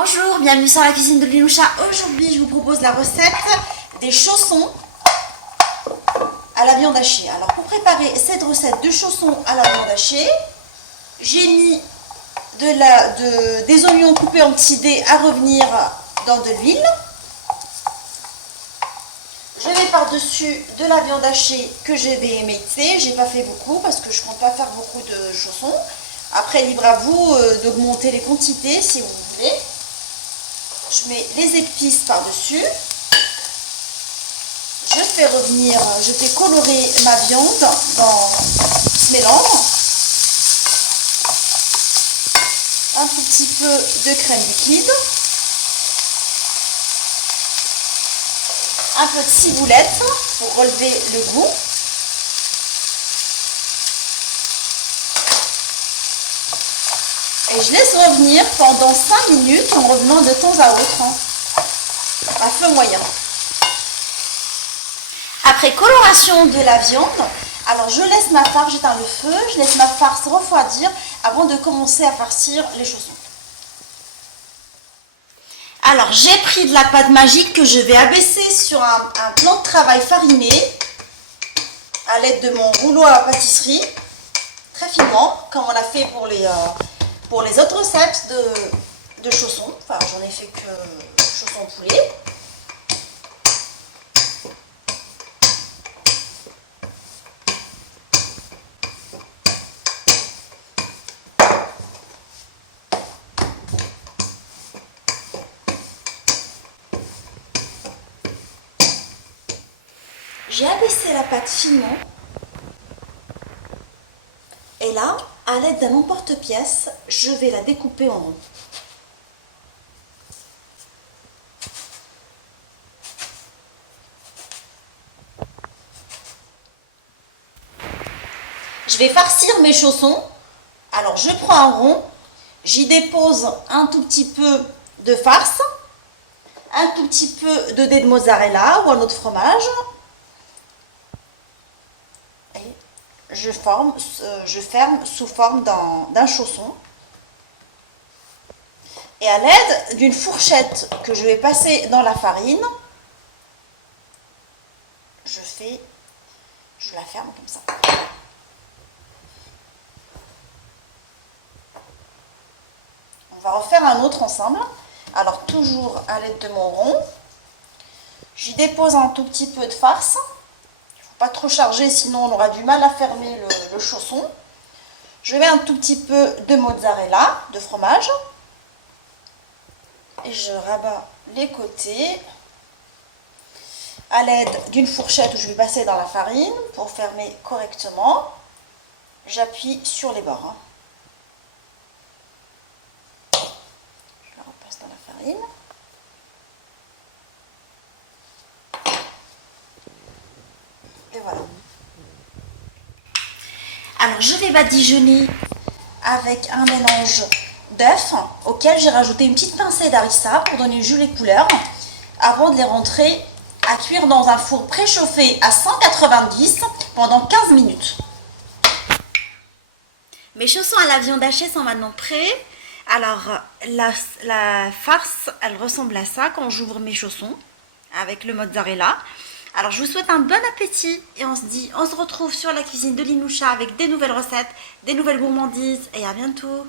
Bonjour, bienvenue sur la cuisine de Linoucha. Aujourd'hui, je vous propose la recette des chaussons à la viande hachée. Alors, pour préparer cette recette de chaussons à la viande hachée, j'ai mis des oignons coupés en petits dés à revenir dans de l'huile. Je mets par-dessus de la viande hachée que je vais émietter. J'ai pas fait beaucoup parce que je compte pas faire beaucoup de chaussons. Après, libre à vous d'augmenter les quantités si vous voulez. Je mets les épices par-dessus. Je fais colorer ma viande dans ce mélange. Un tout petit peu de crème liquide. Un peu de ciboulette pour relever le goût. Et je laisse revenir pendant 5 minutes en revenant de temps à autre à feu moyen. Après coloration de la viande, alors je laisse ma farce, j'éteins le feu, je laisse ma farce refroidir avant de commencer à farcir les chaussons. Alors j'ai pris de la pâte magique que je vais abaisser sur un plan de travail fariné à l'aide de mon rouleau à pâtisserie, très finement, comme on a fait pour les autres recettes de chaussons. Enfin, j'en ai fait que chaussons poulet. J'ai abaissé la pâte finement. Et là, à l'aide d'un emporte-pièce, je vais la découper en rond. Je vais farcir mes chaussons. Alors, je prends un rond, j'y dépose un tout petit peu de farce, un tout petit peu de dés de mozzarella ou un autre fromage. Je ferme sous forme d'un chausson. Et à l'aide d'une fourchette que je vais passer dans la farine, je la ferme comme ça. On va refaire un autre ensemble. Alors toujours à l'aide de mon rond, j'y dépose un tout petit peu de farce. Pas trop chargé, sinon on aura du mal à fermer le chausson. Je mets un tout petit peu de mozzarella, de fromage. Et je rabats les côtés à l'aide d'une fourchette où je vais passer dans la farine pour fermer correctement. J'appuie sur les bords. Je la repasse dans la farine. Et voilà. Alors je vais badigeonner avec un mélange d'œufs auquel j'ai rajouté une petite pincée d'harissa pour donner jus et couleur avant de les rentrer à cuire dans un four préchauffé à 190 pendant 15 minutes. Mes chaussons à la viande hachée sont maintenant prêts. Alors la farce, elle ressemble à ça quand j'ouvre mes chaussons avec le mozzarella. Alors je vous souhaite un bon appétit et on se retrouve sur la cuisine de Linoucha avec des nouvelles recettes, des nouvelles gourmandises et à bientôt.